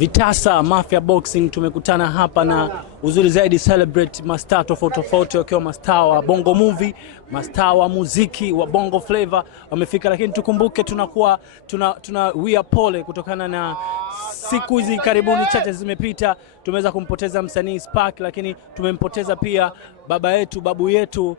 Vitasa Mafia Boxing tumekutana hapa na uzuri zaidi celebrate mastaa tofauti wakiwa mastaa wa Bongo Movie, mastaa wa muziki wa Bongo Flavor wamefika, lakini tukumbuke we pole kutokana na siku hizi karibuni chache zimepita tumeweza kumpoteza msanii Spark, lakini tumempoteza pia babu yetu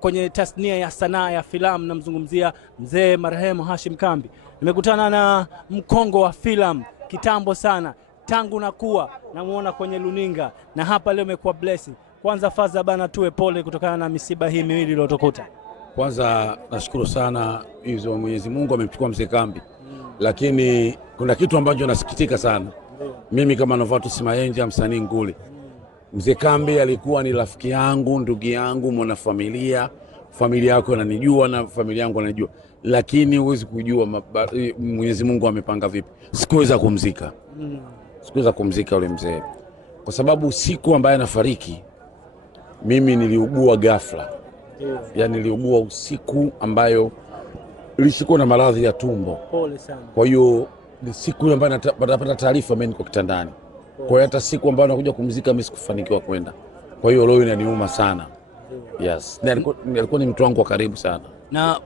kwenye tasnia ya sanaa ya filamu, namzungumzia mzee marehemu Hashim Kambi. Nimekutana na mkongo wa filamu kitambo sana, tangu nakuwa namuona kwenye luninga, na hapa leo imekuwa blessing. Kwanza Faza bana, tuwe pole kutokana na misiba hii miwili iliyotokuta. Kwanza nashukuru sana hizo Mwenyezi Mungu amemchukua mzee Kambi. Lakini kuna kitu ambacho nasikitika sana. Mimi kama Novatus Mayenja, msanii nguli, mzee Kambi alikuwa ni rafiki yangu, ndugu yangu, mwana familia. Familia yako inanijua na familia yangu inanijua, lakini huwezi kujua Mwenyezi Mungu amepanga vipi. Sikuweza kumzika yule mzee kwa sababu siku ambaye anafariki mimi niliugua ghafla. Yani niliugua usiku ambayo nilishikwa na maradhi ya tumbo. Pole sana. Kwa hiyo ni siku ambayo napata taarifa mimi niko kitandani. Kwa hiyo hata siku ambayo nakuja kumzika mimi sikufanikiwa kwenda. Kwa hiyo leo inaniuma sana. Yes. Alikuwa ni mtu wangu wa karibu sana. Na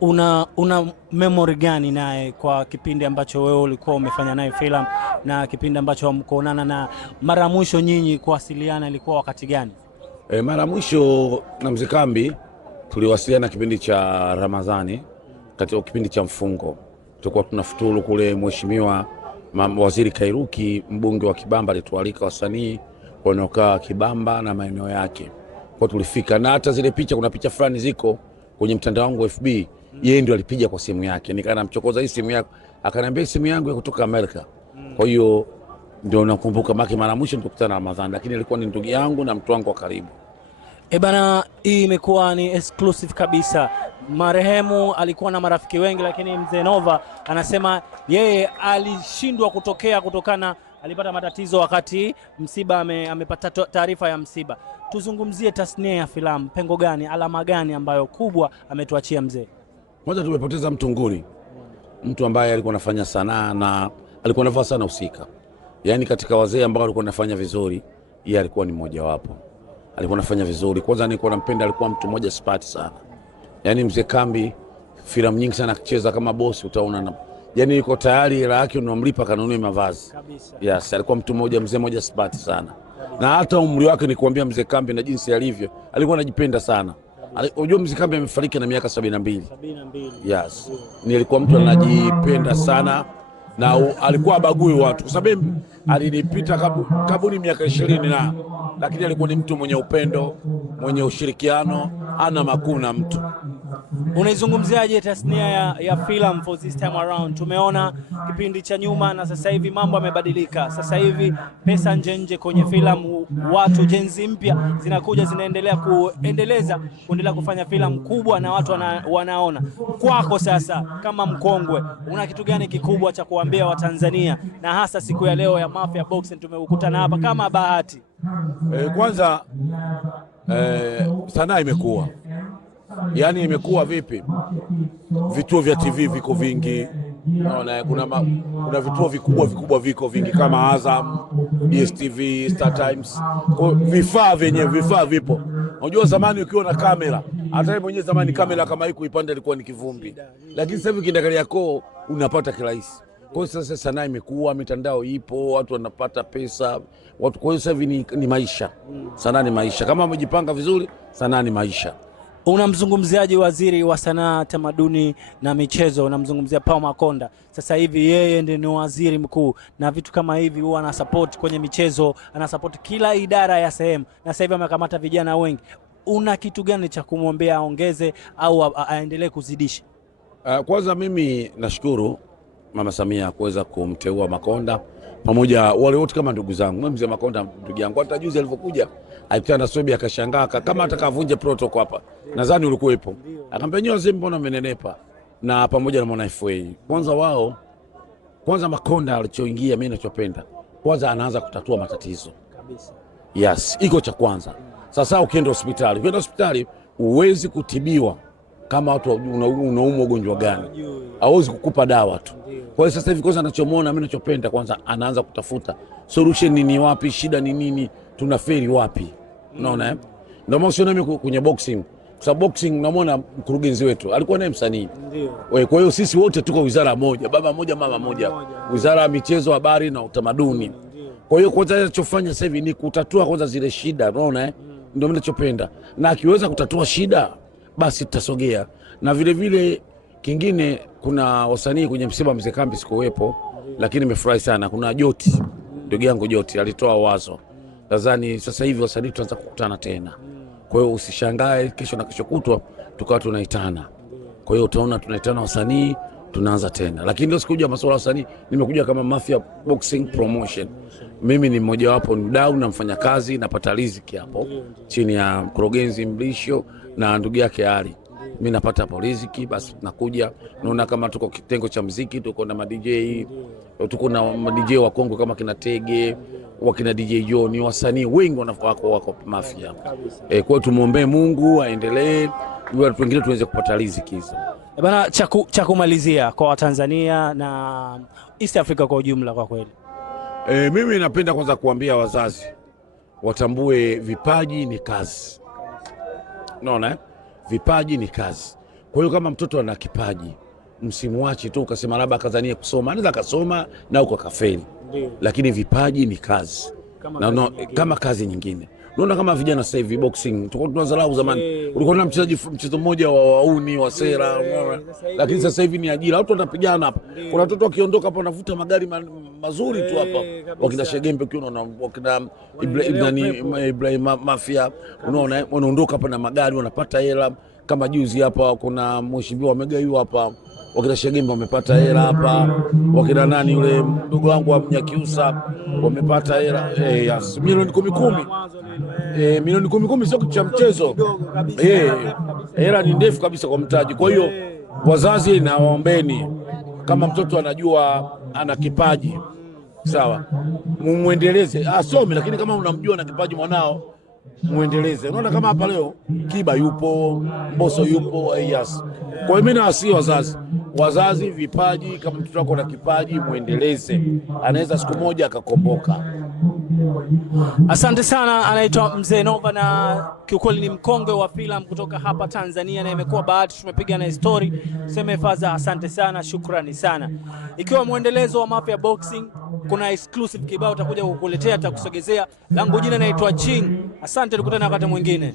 una memory gani naye kwa kipindi ambacho wewe ulikuwa umefanya naye filamu, na kipindi ambacho mkoonana, na mara mwisho nyinyi kuwasiliana ilikuwa wakati gani? Mara mwisho na mzee Kambi tuliwasiliana kipindi cha Ramadhani, katika kipindi cha mfungo. Tulikuwa tunafuturu kule, mheshimiwa Waziri Kairuki, mbunge wa Kibamba, alitualika wasanii wanaokaa Kibamba na maeneo yake. Kwa tulifika, na hata zile picha, kuna picha fulani ziko kwenye mtandao wangu FB, yeye ndio alipiga kwa simu yake. Nikanamchokoza, hii simu yako? Akaniambia simu yangu ya kutoka Amerika. Kwa hiyo ndio nakumbuka mara mwisho tukutana Ramadhani, lakini alikuwa ni ndugu yangu na mtu wangu wa karibu. Bana, hii imekuwa ni exclusive kabisa. Marehemu alikuwa na marafiki wengi, lakini mzee Nova anasema yeye alishindwa kutokana alipata matatizo wakati msiba, amepata taarifa ya msiba. Tuzungumzie tasnia ya filamu, pengo gani, alama gani ambayo kubwa ametuachia mzee? Kwanza tumepoteza mtu nguli, mtu ambaye alikuwa anafanya sanaa na alikuwa anafanya sana usika. Yaani katika wazee ambao walikuwa wanafanya vizuri, yeye alikuwa ni mmoja wapo. Alikuwa anafanya vizuri. Kwanza nilikuwa nampenda, alikuwa mtu mmoja smart sana. Yaani mzee Kambi filamu nyingi sana akicheza kama bosi utaona yaani yuko tayari hela yake unamlipa kanunue mavazi. Kabisa. Yes, alikuwa mtu mmoja, mzee mmoja smart sana. Na hata umri wake nikwambia mzee Kambi na jinsi alivyo, alikuwa anajipenda sana. Unajua mzee Kambi amefariki na miaka 72. Yes. Nilikuwa mtu anajipenda sana na alikuwa abagui watu. Kwa sababu alinipita kabuni miaka 20 lakini alikuwa ni mtu mwenye upendo, mwenye ushirikiano, ana makuu na mtu. Unaizungumziaje tasnia ya film for this time around? Tumeona kipindi cha nyuma na sasa hivi mambo yamebadilika. Sasa hivi pesa nje kwenye filamu, watu jenzi mpya zinakuja, zinaendelea kuendelea kufanya filamu kubwa na watu wanaona. Kwako sasa kama mkongwe, una kitu gani kikubwa cha kuambia Watanzania, na hasa siku ya leo ya Mafia Boxing tumekutana hapa kama bahati? Kwanza sanaa imekuwa, yani imekuwa vipi? Vituo vya TV viko vingi, unaona, kuna vituo vikubwa viko vingi kama Azam, DSTV, Star Times. Kwa vifaa vipo. Unajua zamani ukiwa na kamera, hata yeye mwenyewe zamani kamera kama hii kuipanda ilikuwa ni kivumbi. Lakini sasa hivi kiangalia yako unapata kirahisi. Kwa hiyo sasa sanaa imekuwa, mitandao ipo, watu wanapata pesa, watu. Kwa hiyo sasa hivi ni maisha. Sanaa ni maisha. Kama umejipanga vizuri, sanaa ni maisha. Unamzungumziaje waziri wa sanaa, tamaduni na michezo? Unamzungumzia Paul Makonda. Sasa hivi yeye ndiye ni waziri mkuu, na vitu kama hivi huwa ana support kwenye michezo, ana support kila idara ya sehemu, na sasa hivi amekamata vijana wengi. Una kitu gani cha kumwombea aongeze au aendelee kuzidisha? Kwanza mimi nashukuru Mama Samia kuweza kumteua Makonda pamoja wale wote kama ndugu zangu. Mimi mzee Makonda ndugu yangu. Hata juzi alipokuja alikutana na Sobi akashangaa kama atakavunja protocol hapa. Nadhani ulikuwepo. Akamwambia nyoa wazee mbona mmenenepa? Na pamoja na Mwana FA. Kwanza Makonda alichoingia, mimi ninachopenda, kwanza anaanza kutatua matatizo. Kabisa. Yes, iko cha kwanza. Sasa ukienda hospitali huwezi kutibiwa kama watu unaumwa ugonjwa gani, hawezi kukupa dawa tu. Kwa hiyo sasa hivi kwanza anachomuona mimi ninachopenda kwanza anaanza kutafuta solution ni wapi, shida ni nini, tunaferi wapi. Unaona ndio maana usione mimi kwenye boxing. Kwa sababu boxing unamwona mkurugenzi wetu alikuwa naye msanii. Ndio. Kwa hiyo sisi wote tuko wizara moja, baba moja mama moja. Wizara ya Michezo, Habari na Utamaduni. Kwa hiyo kwanza anachofanya sasa hivi ni kutatua kwanza zile shida, unaona ndio mimi ninachopenda. Na akiweza kutatua shida basi tutasogea. Na vile vile kingine kuna wasanii kwenye msiba Mzee Kambi sikuwepo, lakini nimefurahi sana. Kuna Joti, ndugu yangu Joti alitoa wazo. Nadhani sasa hivi wasanii tutaanza kukutana tena. Kwa hiyo usishangae kesho na kesho kutwa tukawa tunaitana. Kwa hiyo utaona tunaitana wasanii tunaanza tena. Lakini ndio sikuja masuala ya wasanii, nimekuja kama Mafia Boxing Promotion. Mimi ni mmoja wapo mdau na mfanyakazi, napata riziki hapo chini ya mkurugenzi Mlisho na ndugu yake Ali. Mimi napata hapo riziki, basi nakuja naona kama tuko kitengo cha muziki, tuko na ma-DJ, tuko na ma-DJ wa Kongo kama kina Tege, wakina DJ John, wasanii wengi wako Mafia. Kwa hiyo tumuombe Mungu aendelee ili watu wengine tuweze kupata riziki hizo. Bana, cha kumalizia kwa Watanzania na East Africa kwa ujumla kwa kweli. Mimi napenda kwanza kuambia wazazi watambue vipaji ni kazi. Unaona vipaji ni kazi. Kwa hiyo kama mtoto ana kipaji, msimwache tu ukasema labda kazania kusoma. Anaweza kasoma na uko kafeli. Lakini vipaji ni kazi. Kama kazi nyingine. Unaona kama vijana sasa hivi boxing, tulikuwa tunadharau zamani. Ulikuwa na mchezo mmoja wa wauni wa sera, lakini sasa hivi ni ajira. Watu wanapigana hapa. Kuna watoto wakiondoka hapa wanavuta magari mazuri tu hapa. Wakina Shegembe ukiona wakina Ibrahim Mafia, unaona wanaondoka hapa na magari wanapata hela. Kama juzi hapa kuna mheshimiwa wamegaiwa hapa. Wakina Shegembe wamepata hela hapa. Wakina nani yule ndugu wangu wa Mnyakiusa wamepata hela milioni 10. Milioni 10 sio kitu cha mchezo. Hela ni ndefu kabisa kwa mtaji. Kwa hiyo wazazi na waombeni, kama mtoto anajua ana kipaji, sawa, muendeleze asome, lakini kama unamjua na kipaji mwanao muendeleze. Unaona kama hapa leo Kiba yupo, Mbosso yupo, yes. Kwa hiyo mimi nawasihi wazazi vipaji, kama mtoto wako na kipaji muendeleze, anaweza siku moja akakomboka. Asante sana. Anaitwa Mzee Nova na kiukweli ni mkongwe wa filamu kutoka hapa Tanzania, na imekuwa bahati tumepiga na story. Tuseme Faza, asante sana, shukrani sana. Ikiwa muendelezo wa Mafia Boxing, kuna exclusive kibao utakuja kukuletea, tutakusogezea. Langu jina naitwa Ching. Asante, tukutane wakati mwingine.